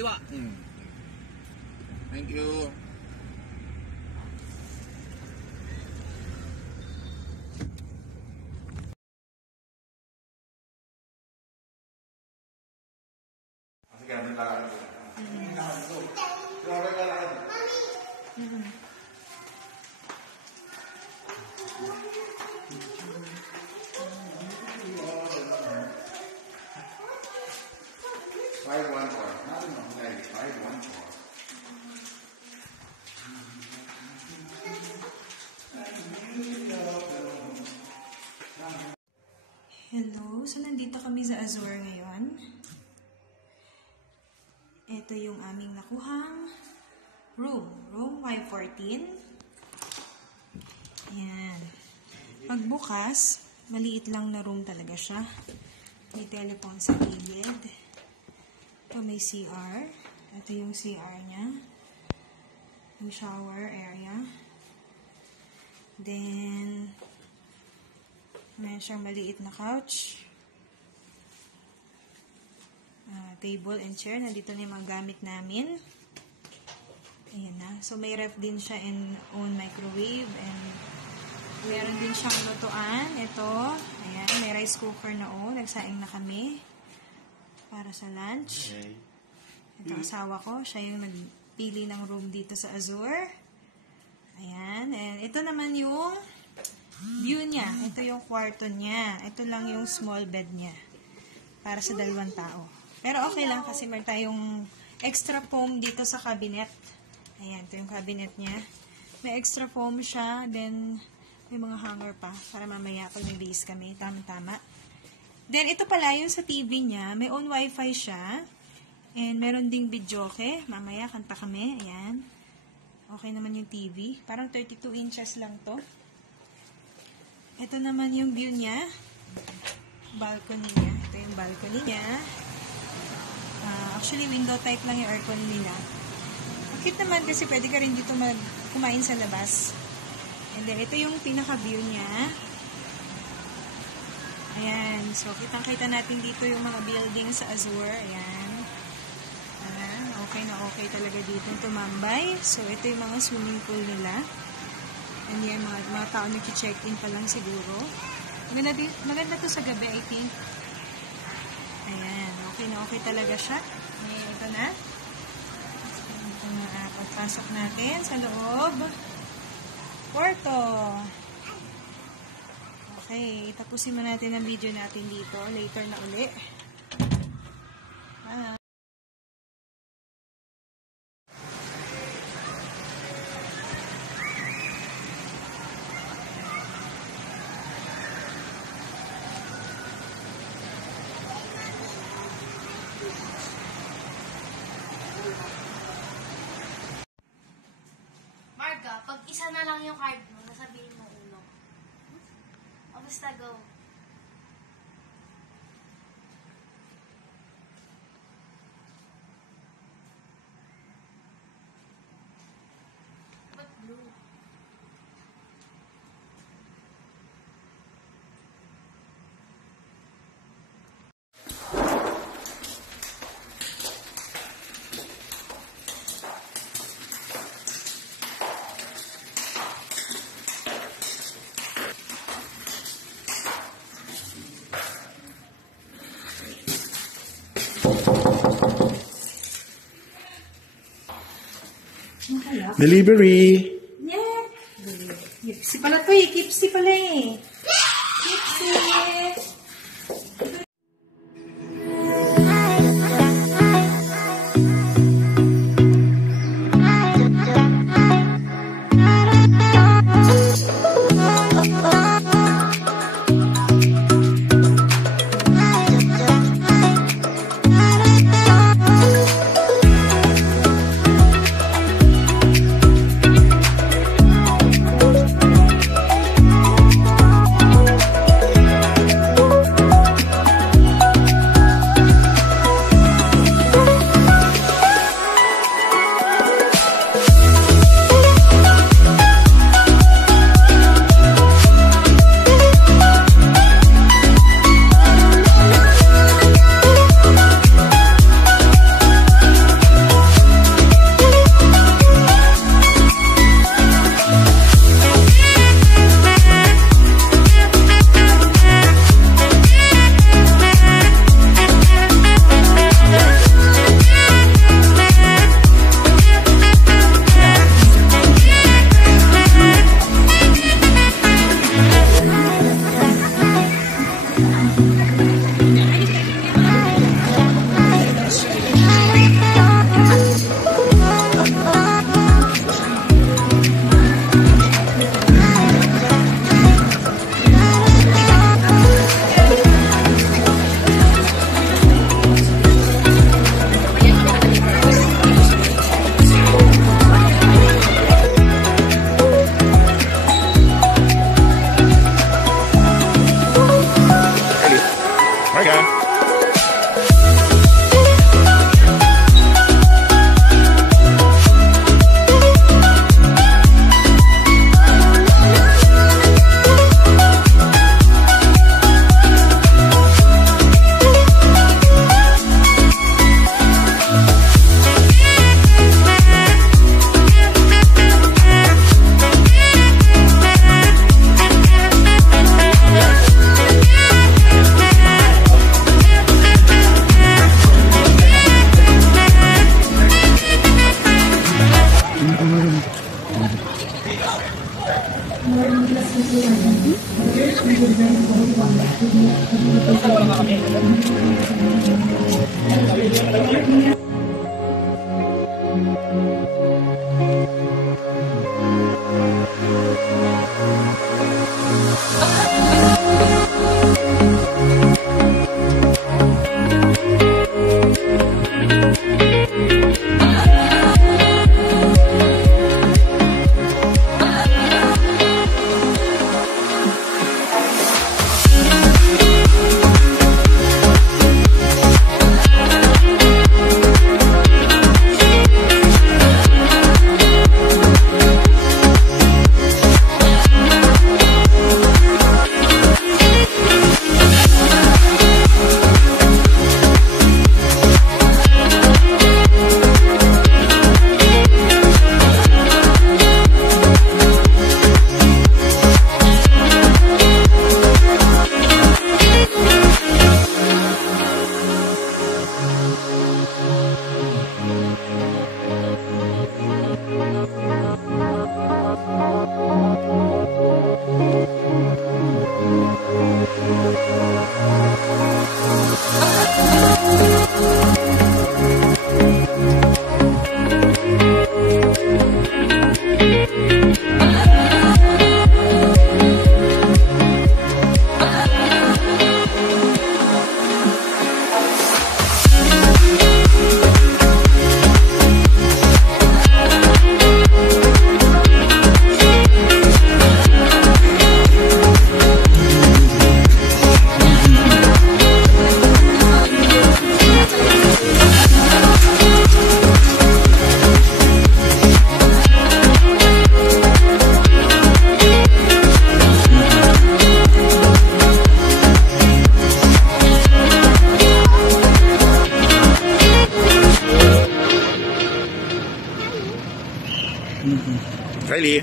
kaliwa. Thank you. Sige, may lakad ko. Grabe ka lakad. Hello, so nandito kami sa Azure ngayon. Ito yung aming nakuhang room 514. Ayan. Pagbukas, maliit lang na room talaga siya. May telephone sa gilid. Ito may CR. Ito yung CR niya. Yung shower area. Then, meron siyang maliit na couch. Table and chair. Nandito na yung mga gamit namin. Ayan na. So, may ref din siya and own microwave. And meron din siyang lutuan. Ito. Ayan. May rice cooker na o. Nagsaing na kami. Para sa lunch. Okay. Ito asawa ko. Siya yung nagpili ng room dito sa Azure. Ayan. And ito naman yung view niya. Ito yung kwarto niya. Ito lang yung small bed niya. Para sa 2 tao. Pero okay lang kasi meron tayong extra foam dito sa cabinet. Ayan, ito yung cabinet niya. May extra foam siya. Then, may mga hanger pa. Para mamaya pag may base kami. Tama-tama. Then, ito pala yung sa TV niya. May own wifi siya. And meron ding videoke. Mamaya kanta kami. Ayan. Okay naman yung TV. Parang 32 inches lang to. Ito naman yung view niya. Balcony niya. Ito yung balcony niya. Actually, window type lang yung aircon nila. Cute naman kasi pwede ka rin dito kumain sa labas. And then, ito yung pinaka-view niya. Ayan. So, kitang-kita natin dito yung mga buildings sa Azure. Ayan. Ayan. Okay na okay talaga dito tumambay. So, ito yung mga swimming pool nila. And yan, mga tao nag-check-in pa lang siguro. Maganda to sa gabi, I think. Ayan, okay na okay talaga siya. Ito na. Ito na, pagpasok natin sa loob. Kwarto. Okay, tapusin mo natin ang video natin dito. Later na uli. Bye. Marga, pag isa na lang yung card mo, nasabihin mo uno. O basta go. Ba't blue? Delivery! Yeah. Kipsi pala to eh. Kipsi pala eh. Kipsi. Riley.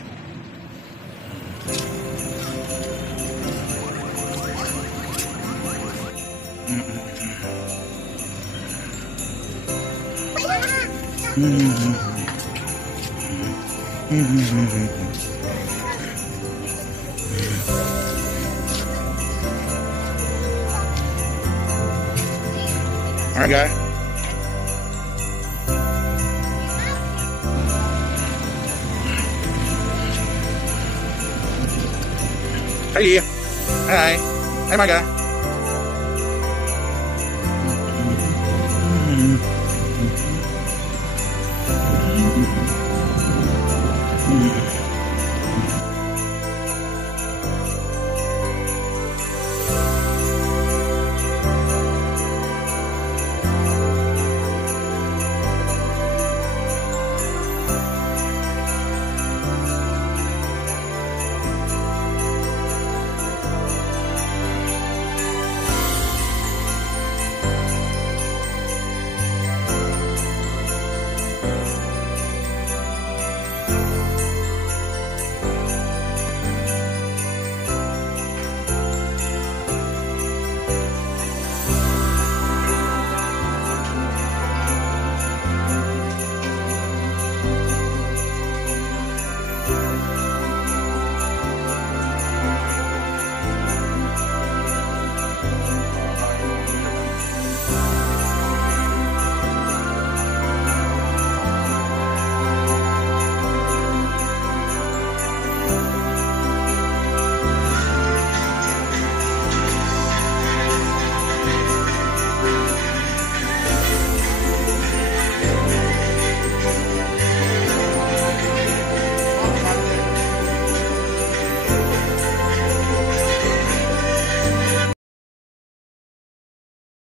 Alright, guy. Hi. Hi. Hi, Marga.